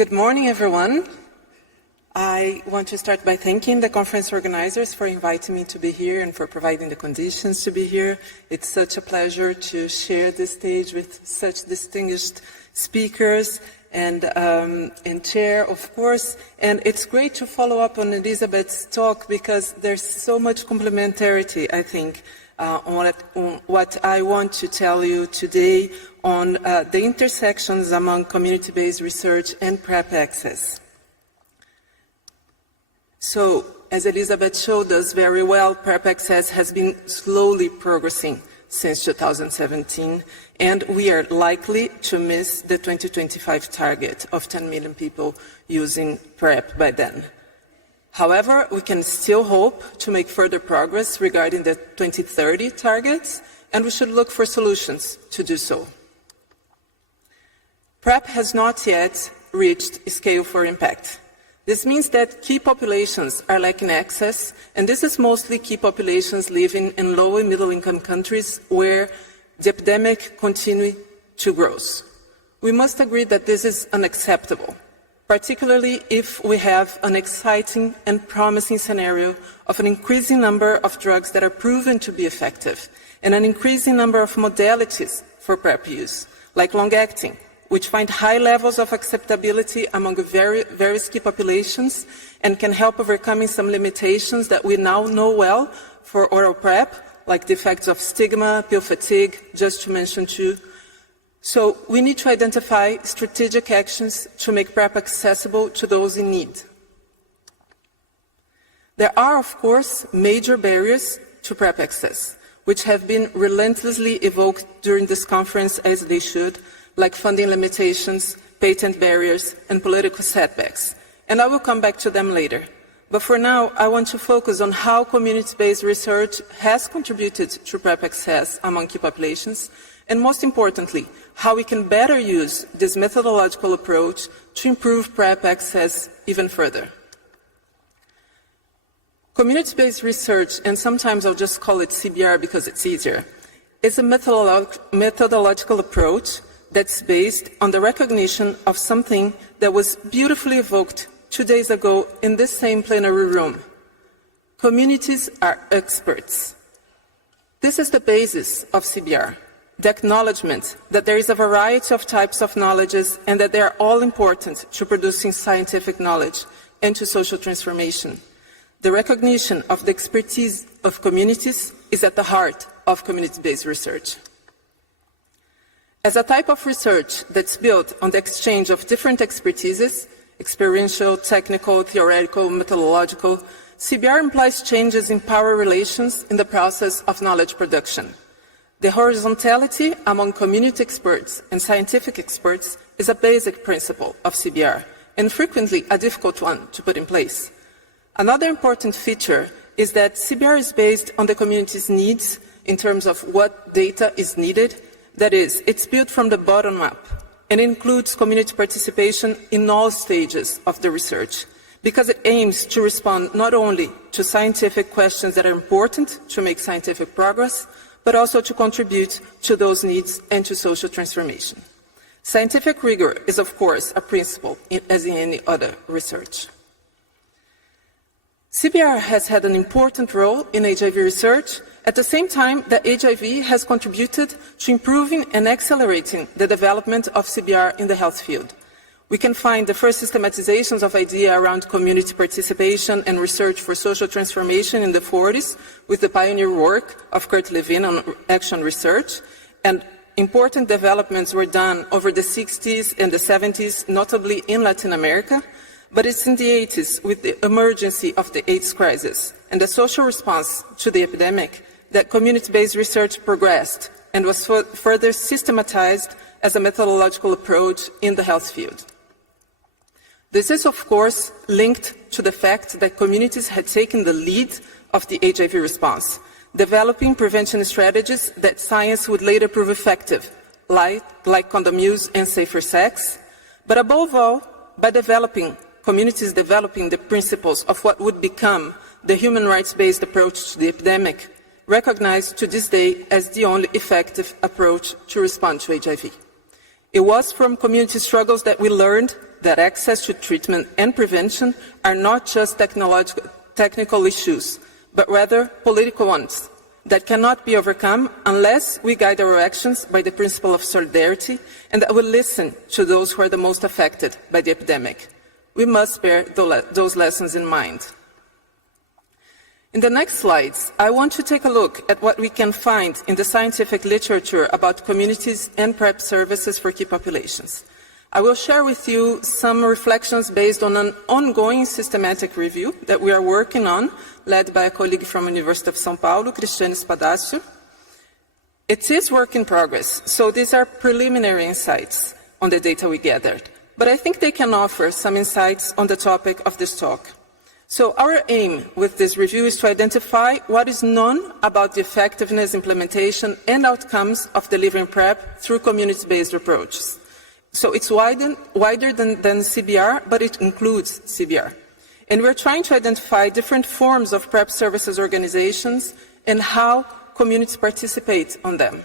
Good morning, everyone. I want to start by thanking the conference organizers for inviting me to be here and for providing the conditions to be here. It's such a pleasure to share this stage with such distinguished speakers and chair, of course. And it's great to follow up on Elizabeth's talk because there's so much complementarity, I think, on what I want to tell you today on the intersections among community-based research and PrEP access. So, as Elizabeth showed us very well, PrEP access has been slowly progressing since 2017, and we are likely to miss the 2025 target of 10 million people using PrEP by then. However, we can still hope to make further progress regarding the 2030 targets, and we should look for solutions to do so. PrEP has not yet reached scale for impact. This means that key populations are lacking access, and this is mostly key populations living in low and middle income countries where the epidemic continues to grow. We must agree that this is unacceptable, particularly if we have an exciting and promising scenario of an increasing number of drugs that are proven to be effective, and an increasing number of modalities for PrEP use, like long-acting, which find high levels of acceptability among various key populations and can help overcoming some limitations that we now know well for oral PrEP, like the effects of stigma, pill fatigue, just to mention two. So we need to identify strategic actions to make PrEP accessible to those in need. There are, of course, major barriers to PrEP access, which have been relentlessly evoked during this conference, as they should, like funding limitations, patent barriers, and political setbacks. And I will come back to them later. But for now, I want to focus on how community-based research has contributed to PrEP access among key populations, and most importantly, how we can better use this methodological approach to improve PrEP access even further. Community-based research, and sometimes I'll just call it CBR because it's easier, is a methodological approach that's based on the recognition of something that was beautifully evoked 2 days ago in this same plenary room. Communities are experts. This is the basis of CBR, the acknowledgement that there is a variety of types of knowledges and that they are all important to producing scientific knowledge and to social transformation. The recognition of the expertise of communities is at the heart of community-based research. As a type of research that's built on the exchange of different expertises, experiential, technical, theoretical, methodological, CBR implies changes in power relations in the process of knowledge production. The horizontality among community experts and scientific experts is a basic principle of CBR, and frequently a difficult one to put in place. Another important feature is that CBR is based on the community's needs in terms of what data is needed. That is, it's built from the bottom up and includes community participation in all stages of the research because it aims to respond not only to scientific questions that are important to make scientific progress, but also to contribute to those needs and to social transformation. Scientific rigor is, of course, a principle as in any other research. CBR has had an important role in HIV research at the same time that HIV has contributed to improving and accelerating the development of CBR in the health field. We can find the first systematizations of ideas around community participation and research for social transformation in the 40s with the pioneer work of Kurt Lewin on action research, and important developments were done over the 60s and the 70s, notably in Latin America, but it's in the 80s with the emergency of the AIDS crisis and the social response to the epidemic that community-based research progressed and was further systematized as a methodological approach in the health field. This is, of course, linked to the fact that communities had taken the lead of the HIV response, developing prevention strategies that science would later prove effective, like condom use and safer sex, but above all, by communities developing the principles of what would become the human rights-based approach to the epidemic, recognized to this day as the only effective approach to respond to HIV. It was from community struggles that we learned that access to treatment and prevention are not just technical issues, but rather political ones that cannot be overcome unless we guide our actions by the principle of solidarity and that we listen to those who are the most affected by the epidemic. We must bear those lessons in mind. In the next slides, I want to take a look at what we can find in the scientific literature about communities and PrEP services for key populations. I will share with you some reflections based on an ongoing systematic review that we are working on, led by a colleague from the University of São Paulo, Cristiane Spadacio. It is work in progress, so these are preliminary insights on the data we gathered, but I think they can offer some insights on the topic of this talk. So our aim with this review is to identify what is known about the effectiveness, implementation, and outcomes of delivering PrEP through community-based approaches. So it's wider than CBR, but it includes CBR. And we're trying to identify different forms of PrEP services organizations and how communities participate on them.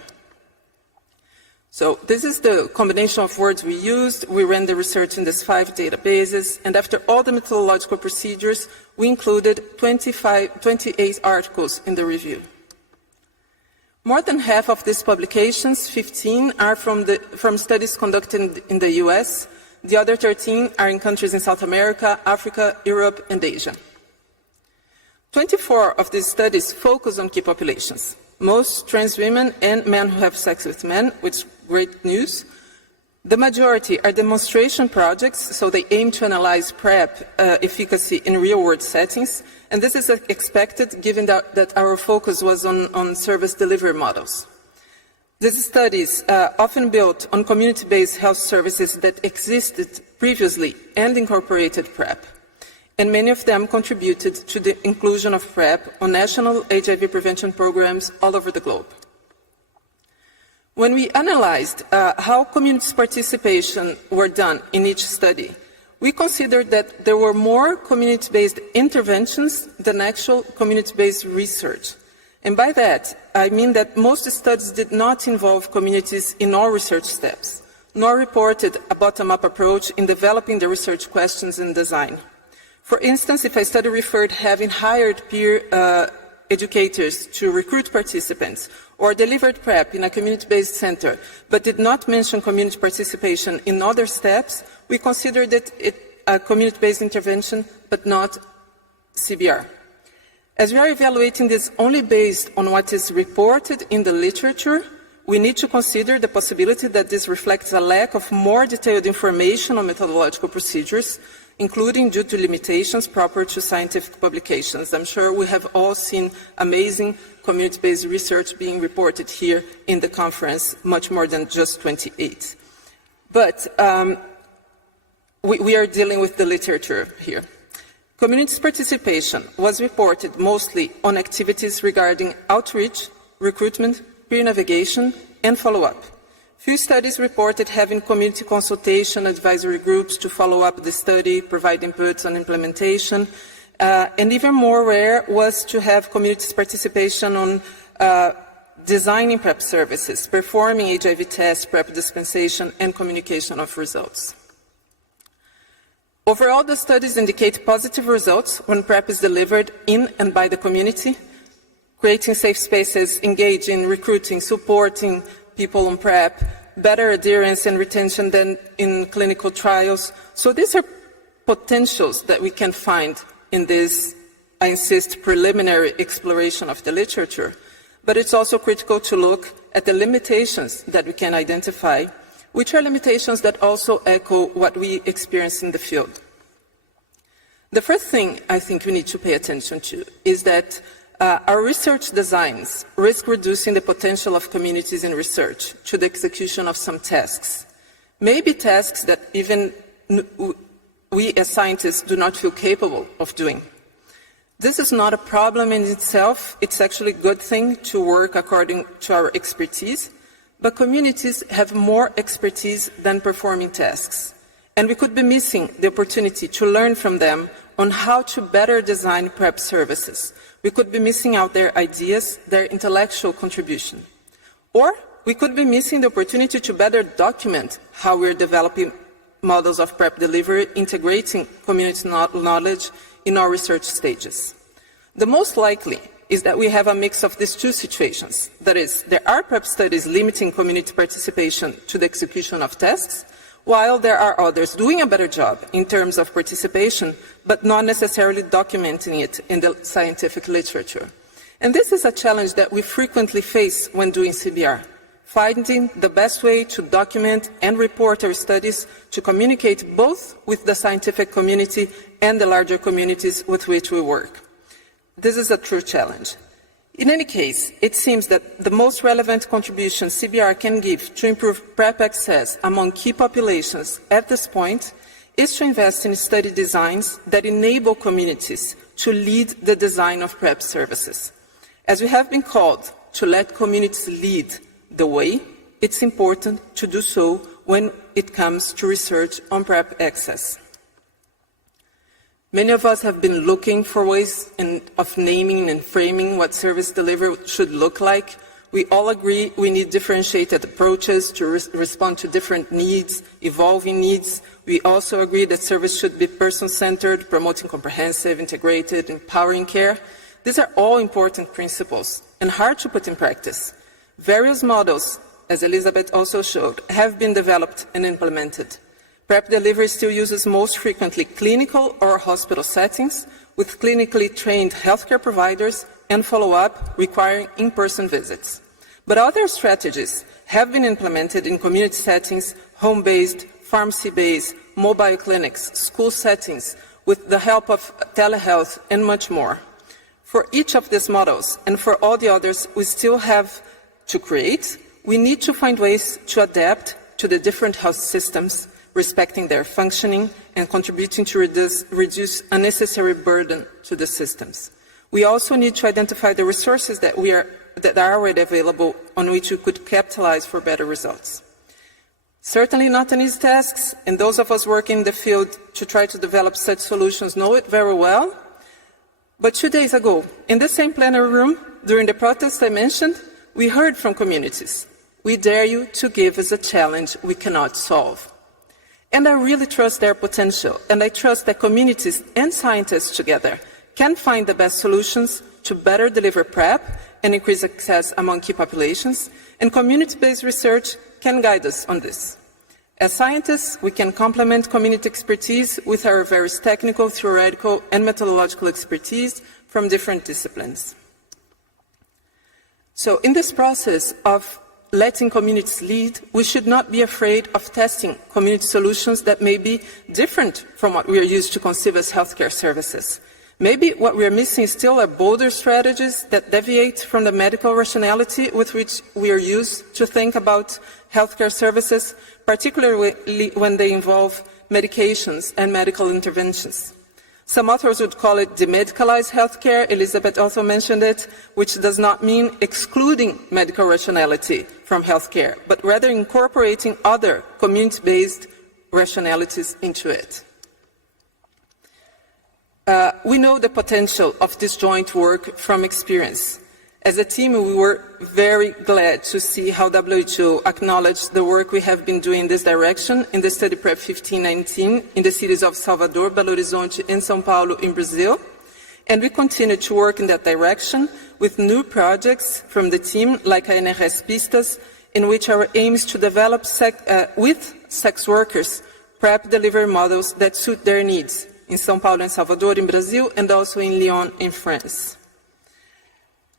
So this is the combination of words we used. We ran the research in these 5 databases, and after all the methodological procedures, we included 28 articles in the review. More than half of these publications, 15, are from studies conducted in the US. The other 13 are in countries in South America, Africa, Europe, and Asia. 24 of these studies focus on key populations, most trans women and men who have sex with men, which is great news. The majority are demonstration projects, so they aim to analyze PrEP efficacy in real-world settings, and this is expected given that our focus was on service delivery models. These studies often built on community-based health services that existed previously and incorporated PrEP, and many of them contributed to the inclusion of PrEP on national HIV prevention programs all over the globe. When we analyzed how community participation were done in each study, we considered that there were more community-based interventions than actual community-based research. And by that, I mean that most studies did not involve communities in all research steps, nor reported a bottom-up approach in developing the research questions and design. For instance, if a study referred having hired peer educators to recruit participants, or delivered PrEP in a community-based center, but did not mention community participation in other steps, we considered it a community-based intervention, but not CBR. As we are evaluating this only based on what is reported in the literature, we need to consider the possibility that this reflects a lack of more detailed information on methodological procedures, including due to limitations proper to scientific publications. I'm sure we have all seen amazing community-based research being reported here in the conference, much more than just 28. But we are dealing with the literature here. Community participation was reported mostly on activities regarding outreach, recruitment, peer navigation, and follow-up. Few studies reported having community consultation advisory groups to follow up the study, provide inputs on implementation, and even more rare was to have community participation on designing PrEP services, performing HIV tests, PrEP dispensation, and communication of results. Overall, the studies indicate positive results when PrEP is delivered in and by the community, creating safe spaces, engaging, recruiting, supporting people on PrEP, better adherence and retention than in clinical trials. So these are potentials that we can find in this, I insist, preliminary exploration of the literature. But it's also critical to look at the limitations that we can identify, which are limitations that also echo what we experience in the field. The first thing I think we need to pay attention to is that our research designs risk reducing the potential of communities in research to the execution of some tasks. Maybe tasks that even we as scientists do not feel capable of doing. This is not a problem in itself. It's actually a good thing to work according to our expertise, but communities have more expertise than performing tasks. And we could be missing the opportunity to learn from them on how to better design PrEP services. We could be missing out their ideas, their intellectual contribution. Or we could be missing the opportunity to better document how we're developing models of PrEP delivery integrating community knowledge in our research stages. The most likely is that we have a mix of these two situations. That is, there are PrEP studies limiting community participation to the execution of tests, while there are others doing a better job in terms of participation, but not necessarily documenting it in the scientific literature. And this is a challenge that we frequently face when doing CBR, finding the best way to document and report our studies to communicate both with the scientific community and the larger communities with which we work. This is a true challenge. In any case, it seems that the most relevant contribution CBR can give to improve PrEP access among key populations at this point is to invest in study designs that enable communities to lead the design of PrEP services. As we have been called to let communities lead the way, it's important to do so when it comes to research on PrEP access. Many of us have been looking for ways of naming and framing what service delivery should look like. We all agree we need differentiated approaches to respond to different needs, evolving needs. We also agree that service should be person-centered, promoting comprehensive, integrated, empowering care. These are all important principles and hard to put in practice. Various models, as Elizabeth also showed, have been developed and implemented. PrEP delivery still uses most frequently clinical or hospital settings with clinically trained healthcare providers and follow-up requiring in-person visits. But other strategies have been implemented in community settings, home-based, pharmacy-based, mobile clinics, school settings, with the help of telehealth and much more. For each of these models and for all the others we still have to create, we need to find ways to adapt to the different health systems, respecting their functioning and contributing to reduce unnecessary burden to the systems. We also need to identify the resources that are already available on which we could capitalize for better results. Certainly not an easy task, and those of us working in the field to try to develop such solutions know it very well. But 2 days ago, in the same plenary room, during the protest I mentioned, we heard from communities. We dare you to give us a challenge we cannot solve. And I really trust their potential, and I trust that communities and scientists together can find the best solutions to better deliver PrEP and increase access among key populations, and community-based research can guide us on this. As scientists, we can complement community expertise with our various technical, theoretical, and methodological expertise from different disciplines. So in this process of letting communities lead, we should not be afraid of testing community solutions that may be different from what we are used to conceive as healthcare services. Maybe what we are missing still are bolder strategies that deviate from the medical rationality with which we are used to think about healthcare services, particularly when they involve medications and medical interventions. Some authors would call it demedicalized healthcare. Elizabeth also mentioned it, which does not mean excluding medical rationality from healthcare, but rather incorporating other community-based rationalities into it. We know the potential of this joint work from experience. As a team, we were very glad to see how WHO acknowledged the work we have been doing in this direction in the study PrEP 1519 in the cities of Salvador, Belo Horizonte, and São Paulo in Brazil. And we continue to work in that direction with new projects from the team, like ANRS Pistas, in which our aim is to develop with sex workers PrEP delivery models that suit their needs in São Paulo and Salvador in Brazil, and also in Lyon in France.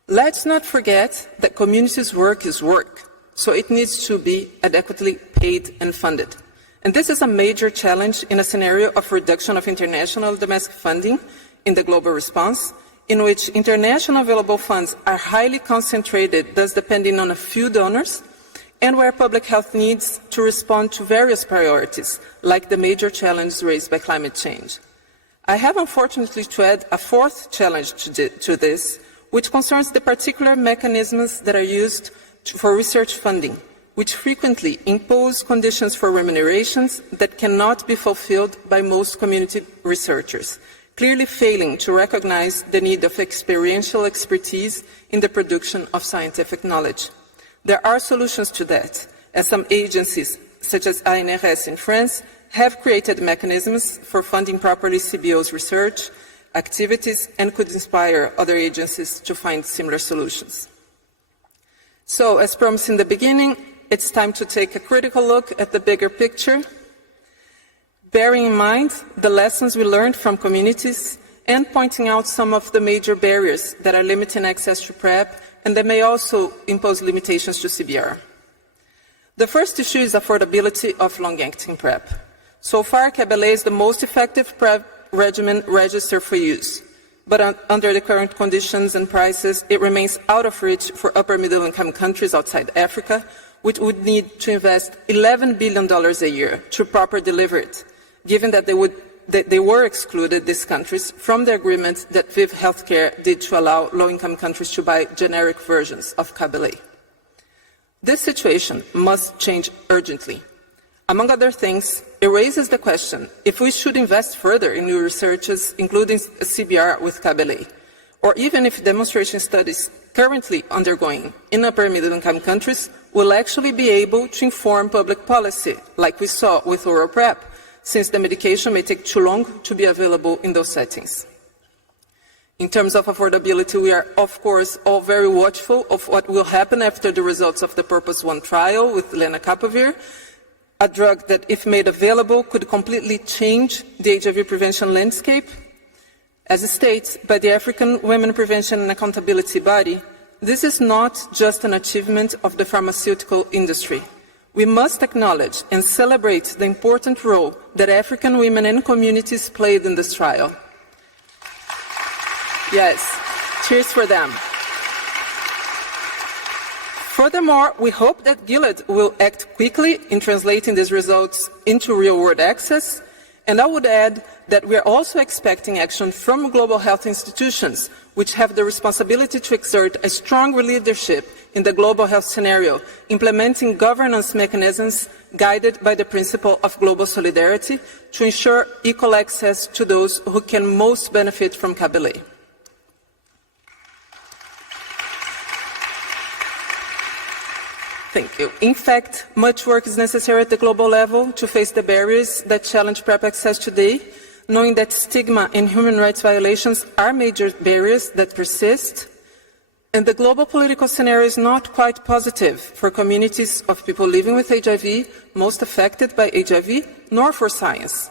Let's not forget that communities' work is work, so it needs to be adequately paid and funded. And this is a major challenge in a scenario of reduction of international domestic funding in the global response, in which international available funds are highly concentrated, thus depending on a few donors, and where public health needs to respond to various priorities, like the major challenge raised by climate change. I have unfortunately to add a fourth challenge to this, which concerns the particular mechanisms that are used for research funding, which frequently impose conditions for remunerations that cannot be fulfilled by most community researchers, clearly failing to recognize the need of experiential expertise in the production of scientific knowledge. There are solutions to that, as some agencies, such as ANRS in France, have created mechanisms for funding properly CBO's research activities and could inspire other agencies to find similar solutions. So, as promised in the beginning, it's time to take a critical look at the bigger picture, bearing in mind the lessons we learned from communities and pointing out some of the major barriers that are limiting access to PrEP and that may also impose limitations to CBR. The first issue is affordability of long-acting PrEP. So far, Cabelet is the most effective PrEP regimen registered for use, but under the current conditions and prices, it remains out of reach for upper middle-income countries outside Africa, which would need to invest $11 billion a year to properly deliver it, given that they were excluded, these countries, from the agreement that Viv Healthcare did to allow low-income countries to buy generic versions of Cabelet. This situation must change urgently. Among other things, it raises the question if we should invest further in new researches, including CBR with Cabelet, or even if demonstration studies currently undergoing in upper middle-income countries will actually be able to inform public policy, like we saw with oral PrEP, since the medication may take too long to be available in those settings. In terms of affordability, we are, of course, all very watchful of what will happen after the results of the Purpose 1 trial with lenacapavir, a drug that, if made available, could completely change the HIV prevention landscape. As stated by the African Women Prevention and Accountability Body, this is not just an achievement of the pharmaceutical industry. We must acknowledge and celebrate the important role that African women and communities played in this trial. Yes, cheers for them. Furthermore, we hope that Gilead will act quickly in translating these results into real-world access, and I would add that we are also expecting action from global health institutions, which have the responsibility to exert a strong leadership in the global health scenario, implementing governance mechanisms guided by the principle of global solidarity to ensure equal access to those who can most benefit from Cabelet. Thank you. In fact, much work is necessary at the global level to face the barriers that challenge PrEP access today, knowing that stigma and human rights violations are major barriers that persist, and the global political scenario is not quite positive for communities of people living with HIV, most affected by HIV, nor for science.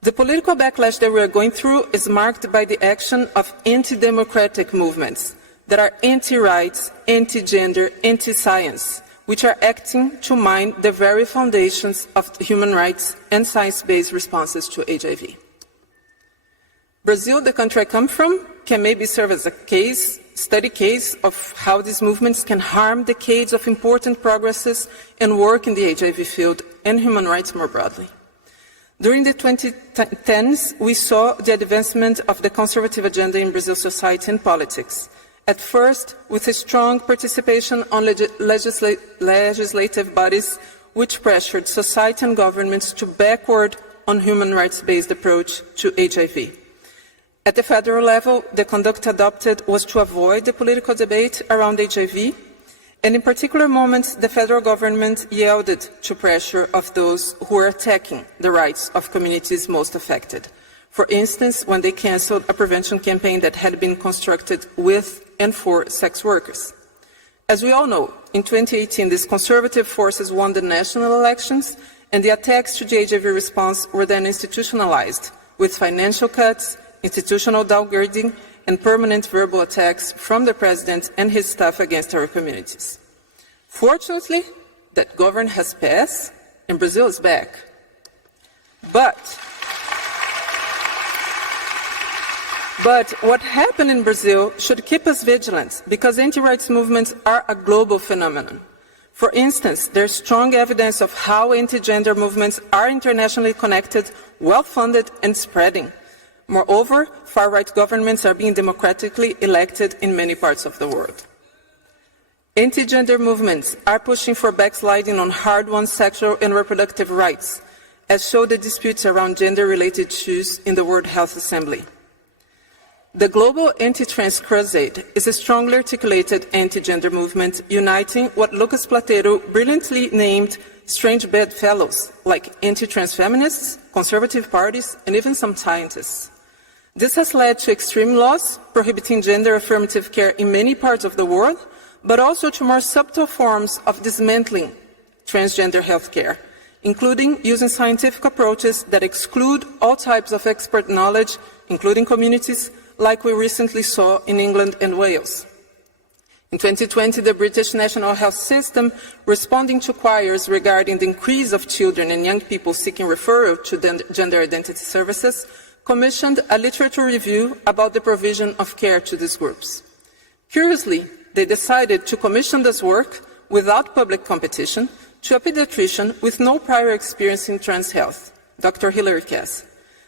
The political backlash that we are going through is marked by the action of anti-democratic movements that are anti-rights, anti-gender, anti-science, which are acting to mine the very foundations of human rights and science-based responses to HIV. Brazil, the country I come from, can maybe serve as a study case of how these movements can harm decades of important progresses and work in the HIV field and human rights more broadly. During the 2010s, we saw the advancement of the conservative agenda in Brazil's society and politics. At first, with a strong participation on legislative bodies, which pressured society and governments to backward on human rights-based approach to HIV. At the federal level, the conduct adopted was to avoid the political debate around HIV, and in particular moments, the federal government yielded to pressure of those who were attacking the rights of communities most affected. For instance, when they cancelled a prevention campaign that had been constructed with and for sex workers. As we all know, in 2018, these conservative forces won the national elections, and the attacks to the HIV response were then institutionalized, with financial cuts, institutional downgrading, and permanent verbal attacks from the president and his staff against our communities. Fortunately, that government has passed, and Brazil is back. But what happened in Brazil should keep us vigilant, because anti-rights movements are a global phenomenon. For instance, there's strong evidence of how anti-gender movements are internationally connected, well-funded, and spreading. Moreover, far-right governments are being democratically elected in many parts of the world. Anti-gender movements are pushing for backsliding on hard-won sexual and reproductive rights, as show the disputes around gender-related issues in the World Health Assembly. The global anti-trans crusade is a strongly articulated anti-gender movement uniting what Lucas Plateiro brilliantly named strange bedfellows like anti-trans feminists, conservative parties, and even some scientists. This has led to extreme laws prohibiting gender affirmative care in many parts of the world, but also to more subtle forms of dismantling transgender health care, including using scientific approaches that exclude all types of expert knowledge, including communities, like we recently saw in England and Wales. In 2020, the British National Health System, responding to queries regarding the increase of children and young people seeking referral to gender identity services, commissioned a literature review about the provision of care to these groups. Curiously, they decided to commission this work without public competition to a pediatrician with no prior experience in trans health, Dr. Hilary Cass.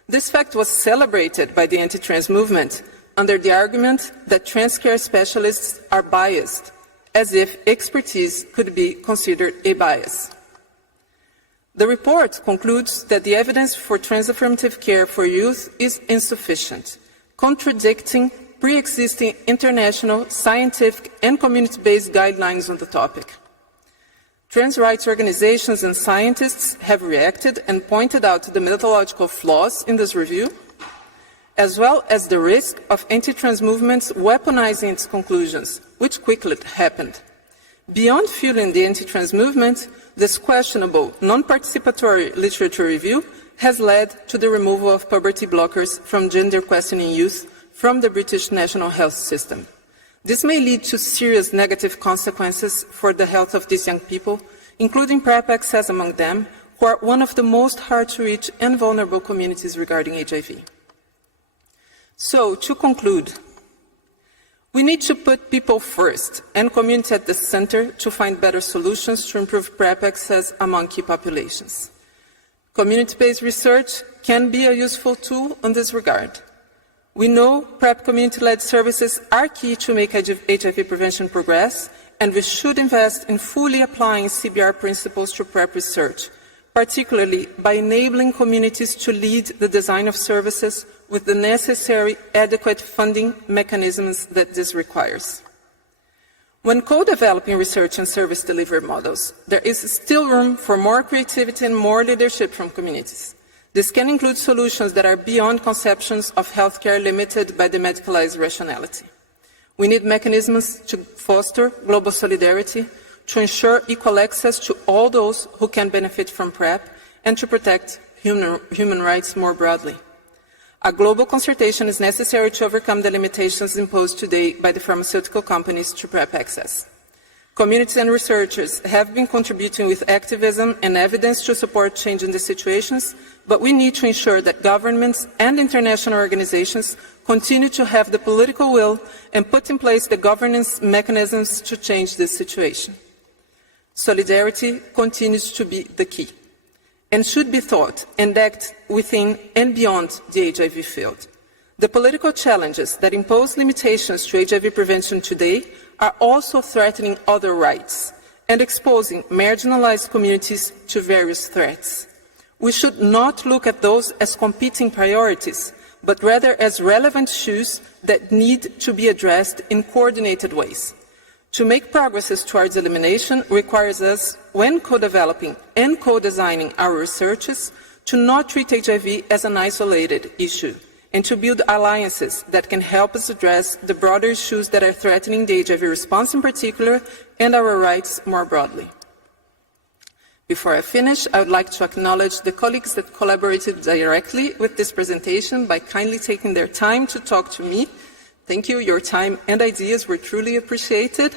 This fact was celebrated by the anti-trans movement under the argument that trans care specialists are biased, as if expertise could be considered a bias. The report concludes that the evidence for trans-affirmative care for youth is insufficient, contradicting pre-existing international, scientific, and community-based guidelines on the topic. Trans rights organizations and scientists have reacted and pointed out the methodological flaws in this review, as well as the risk of anti-trans movements weaponizing its conclusions, which quickly happened. Beyond fueling the anti-trans movement, this questionable, non-participatory literature review has led to the removal of puberty blockers from gender questioning youth from the British National Health System. This may lead to serious negative consequences for the health of these young people, including PrEP access among them, who are one of the most hard-to-reach and vulnerable communities regarding HIV. So, to conclude, we need to put people first and community at the center to find better solutions to improve PrEP access among key populations. Community-based research can be a useful tool in this regard. We know PrEP community-led services are key to make HIV prevention progress, and we should invest in fully applying CBR principles to PrEP research, particularly by enabling communities to lead the design of services with the necessary adequate funding mechanisms that this requires. When co-developing research and service delivery models, there is still room for more creativity and more leadership from communities. This can include solutions that are beyond conceptions of healthcare limited by the medicalized rationality. We need mechanisms to foster global solidarity, to ensure equal access to all those who can benefit from PrEP, and to protect human rights more broadly. A global consultation is necessary to overcome the limitations imposed today by the pharmaceutical companies to PrEP access. Communities and researchers have been contributing with activism and evidence to support change in the situations, but we need to ensure that governments and international organizations continue to have the political will and put in place the governance mechanisms to change this situation. Solidarity continues to be the key and should be thought and acted within and beyond the HIV field. The political challenges that impose limitations to HIV prevention today are also threatening other rights and exposing marginalized communities to various threats. We should not look at those as competing priorities, but rather as relevant issues that need to be addressed in coordinated ways. To make progresses towards elimination requires us, when co-developing and co-designing our researches, to not treat HIV as an isolated issue, and to build alliances that can help us address the broader issues that are threatening the HIV response in particular, and our rights more broadly. Before I finish, I would like to acknowledge the colleagues that collaborated directly with this presentation by kindly taking their time to talk to me. Thank you. Your time and ideas were truly appreciated.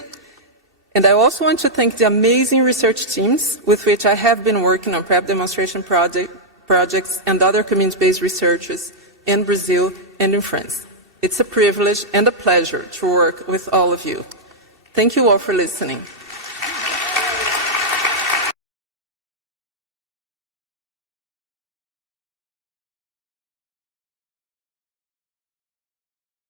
And I also want to thank the amazing research teams with which I have been working on PrEP demonstration projects and other community-based researchers in Brazil and in France. It's a privilege and a pleasure to work with all of you. Thank you all for listening.